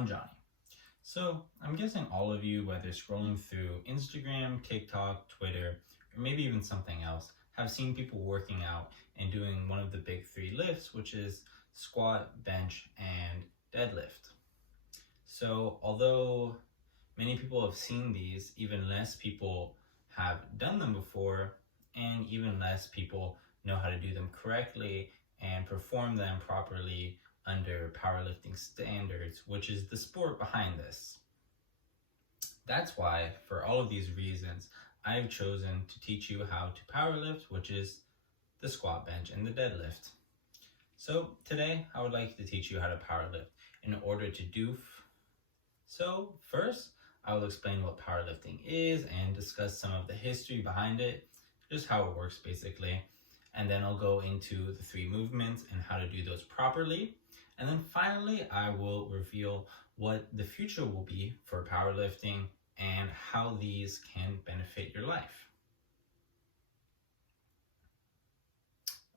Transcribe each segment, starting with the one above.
I'm Johnny. So, I'm guessing all of you, whether scrolling through Instagram, TikTok, Twitter, or maybe even something else, have seen people working out and doing one of the big three lifts, which is squat, bench, and deadlift. So, although many people have seen these, even less people have done them before, and even less people know how to do them correctly and perform them properly under powerlifting standards, which is the sport behind this. That's why, for all of these reasons, I've chosen to teach you how to powerlift, which is the squat, bench, and the deadlift. So today, I would like to teach you how to powerlift. In order to do so, first, I will explain what powerlifting is and discuss some of the history behind it, just how it works basically. And then I'll go into the three movements and how to do those properly. And then finally, I will reveal what the future will be for powerlifting and how these can benefit your life.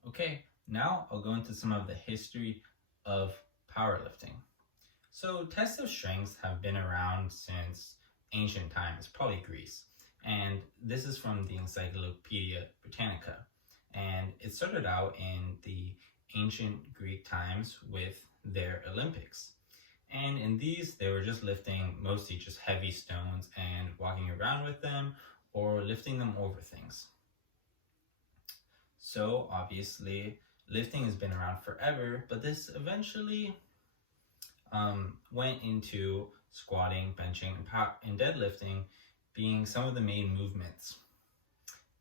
Okay, now I'll go into some of the history of powerlifting. So tests of strength have been around since ancient times, probably Greece. And this is from the Encyclopedia Britannica. And it started out in the ancient Greek times with their Olympics. And in these, they were just lifting mostly just heavy stones and walking around with them or lifting them over things. So obviously, lifting has been around forever, but this eventually went into squatting, benching, and deadlifting being some of the main movements.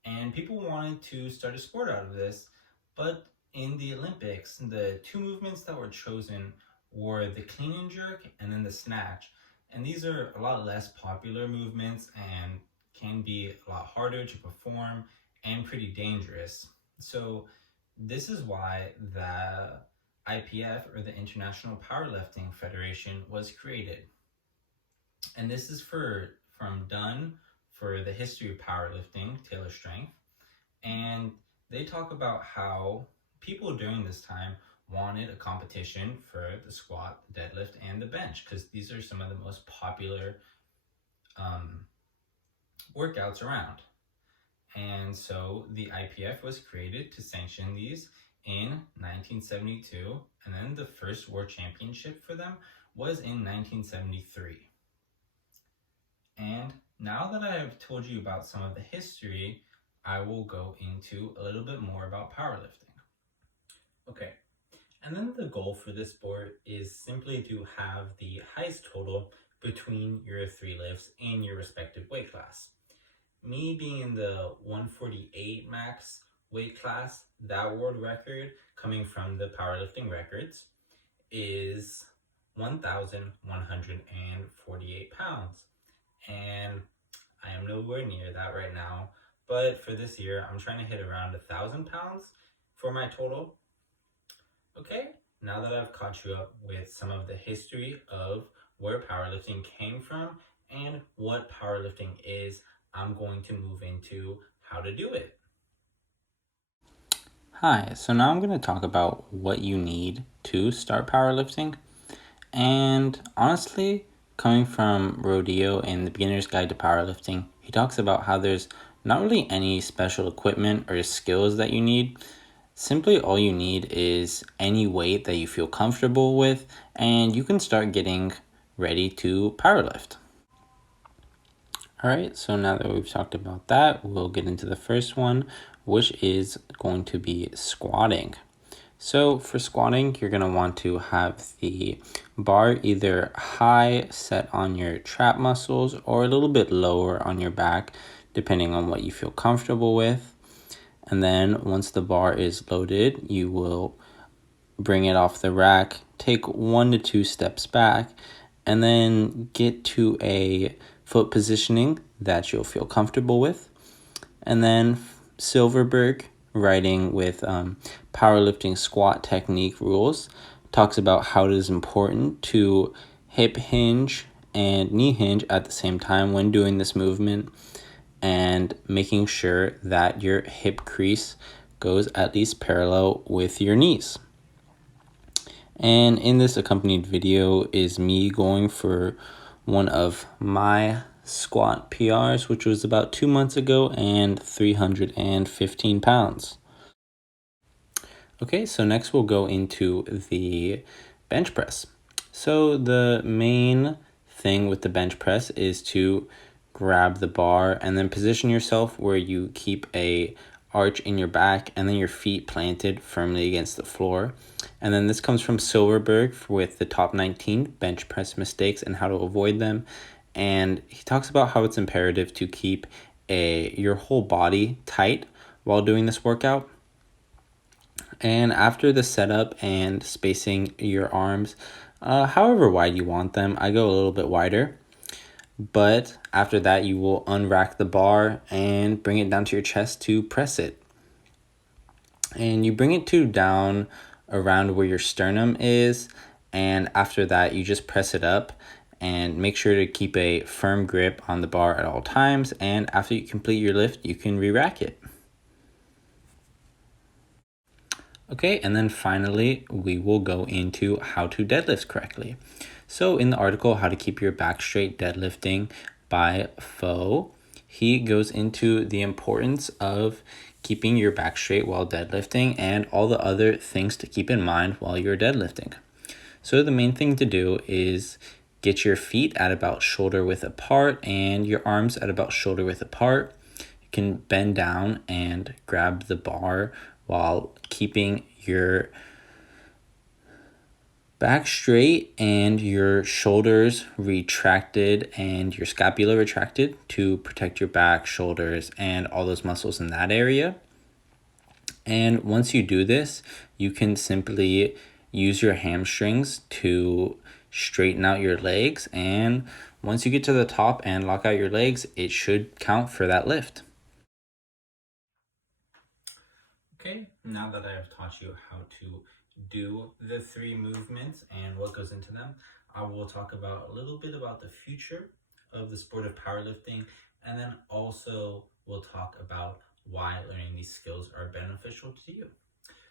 And people wanted to start a sport out of this, but in the Olympics, the two movements that were chosen were the clean and jerk and then the snatch. And these are a lot less popular movements and can be a lot harder to perform and pretty dangerous. So this is why the IPF, or the International Powerlifting Federation, was created. And this is from Dunn for the History of Powerlifting, Taylor Strength. And they talk about how people during this time wanted a competition for the squat, the deadlift, and the bench, because these are some of the most popular workouts around. And so the IPF was created to sanction these in 1972, and then the first world championship for them was in 1973. And now that I have told you about some of the history, I will go into a little bit more about powerlifting. Okay, and then the goal for this sport is simply to have the highest total between your three lifts in your respective weight class. Me being in the 148 max weight class, that world record coming from the powerlifting records is 1,148 pounds. And I am nowhere near that right now. But for this year, I'm trying to hit around 1,000 pounds for my total. Okay, now that I've caught you up with some of the history of where powerlifting came from and what powerlifting is, I'm going to move into how to do it. Hi, so now I'm going to talk about what you need to start powerlifting. And honestly, coming from Rodeo and the Beginner's Guide to Powerlifting, he talks about how there's not really any special equipment or skills that you need. Simply all you need is any weight that you feel comfortable with, and you can start getting ready to powerlift. Alright, so now that we've talked about that, we'll get into the first one, which is going to be squatting. So for squatting, you're going to want to have the bar either high set on your trap muscles or a little bit lower on your back, depending on what you feel comfortable with. And then once the bar is loaded, you will bring it off the rack, take 1 to 2 steps back, and then get to a foot positioning that you'll feel comfortable with. And then Silverberg, writing with powerlifting squat technique rules, talks about how it is important to hip hinge and knee hinge at the same time when doing this movement, and making sure that your hip crease goes at least parallel with your knees. And in this accompanied video is me going for one of my squat PRs, which was about 2 months ago, and 315 pounds. Okay, so next we'll go into the bench press. So the main thing with the bench press is to grab the bar and then position yourself where you keep a arch in your back and then your feet planted firmly against the floor. And then this comes from Silverberg with the top 19 bench press mistakes and how to avoid them. And he talks about how it's imperative to keep your whole body tight while doing this workout. And after the setup and spacing your arms, however wide you want them, I go a little bit wider. But after that, you will unrack the bar and bring it down to your chest to press it. And you bring it down around where your sternum is. And after that, you just press it up and make sure to keep a firm grip on the bar at all times. And after you complete your lift, you can re-rack it. Okay, and then finally, we will go into how to deadlift correctly. So in the article, How to Keep Your Back Straight Deadlifting by Foe, he goes into the importance of keeping your back straight while deadlifting and all the other things to keep in mind while you're deadlifting. So the main thing to do is get your feet at about shoulder width apart and your arms at about shoulder width apart. You can bend down and grab the bar while keeping your back straight and your shoulders retracted and your scapula retracted to protect your back, shoulders, and all those muscles in that area. And once you do this, you can simply use your hamstrings to straighten out your legs. And once you get to the top and lock out your legs, it should count for that lift. Okay, now that I have taught you how to do the 3 movements and what goes into them, I will talk about a little bit about the future of the sport of powerlifting, and then also we'll talk about why learning these skills are beneficial to you.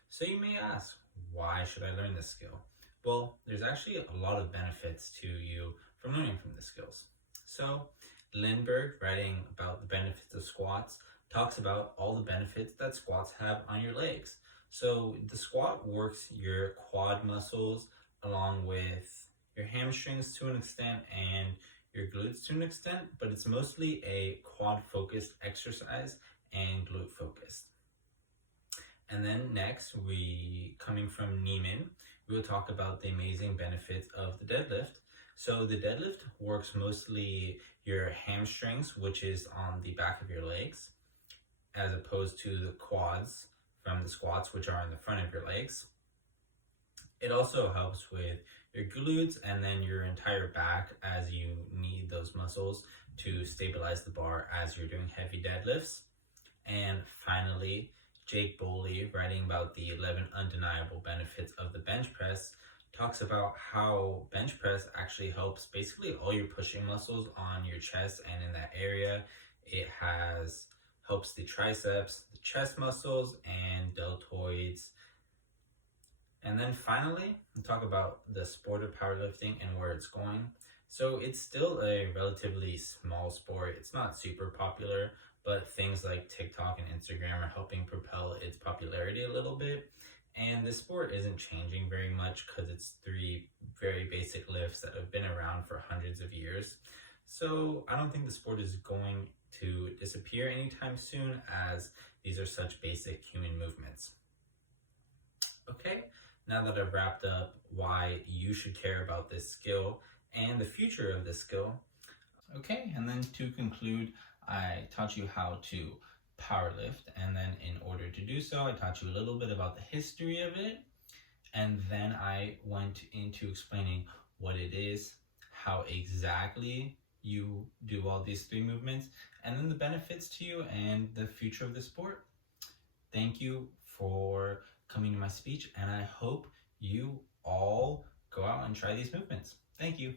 So you may ask, why should I learn this skill? Well, there's actually a lot of benefits to you from learning from the skills. So Lindbergh, writing about the benefits of squats, talks about all the benefits that squats have on your legs. So the squat works your quad muscles along with your hamstrings to an extent and your glutes to an extent, but it's mostly a quad focused exercise and glute focused. And then next, coming from Neiman, we will talk about the amazing benefits of the deadlift. So the deadlift works mostly your hamstrings, which is on the back of your legs, as opposed to the quads from the squats, which are on the front of your legs. It also helps with your glutes and then your entire back, as you need those muscles to stabilize the bar as you're doing heavy deadlifts. And finally, Jake Boley, writing about the 11 undeniable benefits of the bench press, talks about how bench press actually helps basically all your pushing muscles on your chest and in that area. It helps the triceps, the chest muscles, and deltoids. And then finally, we'll talk about the sport of powerlifting and where it's going. So it's still a relatively small sport. It's not super popular, but things like TikTok and Instagram are helping propel its popularity a little bit. And this sport isn't changing very much because it's 3 very basic lifts that have been around for hundreds of years. So I don't think the sport is going to disappear anytime soon, as these are such basic human movements. Okay, now that I've wrapped up why you should care about this skill and the future of this skill. Okay, and then to conclude, I taught you how to powerlift, and then in order to do so, I taught you a little bit about the history of it, and then I went into explaining what it is, how exactly you do all these 3 movements, and then the benefits to you and the future of the sport. Thank you for coming to my speech, and I hope you all go out and try these movements. Thank you.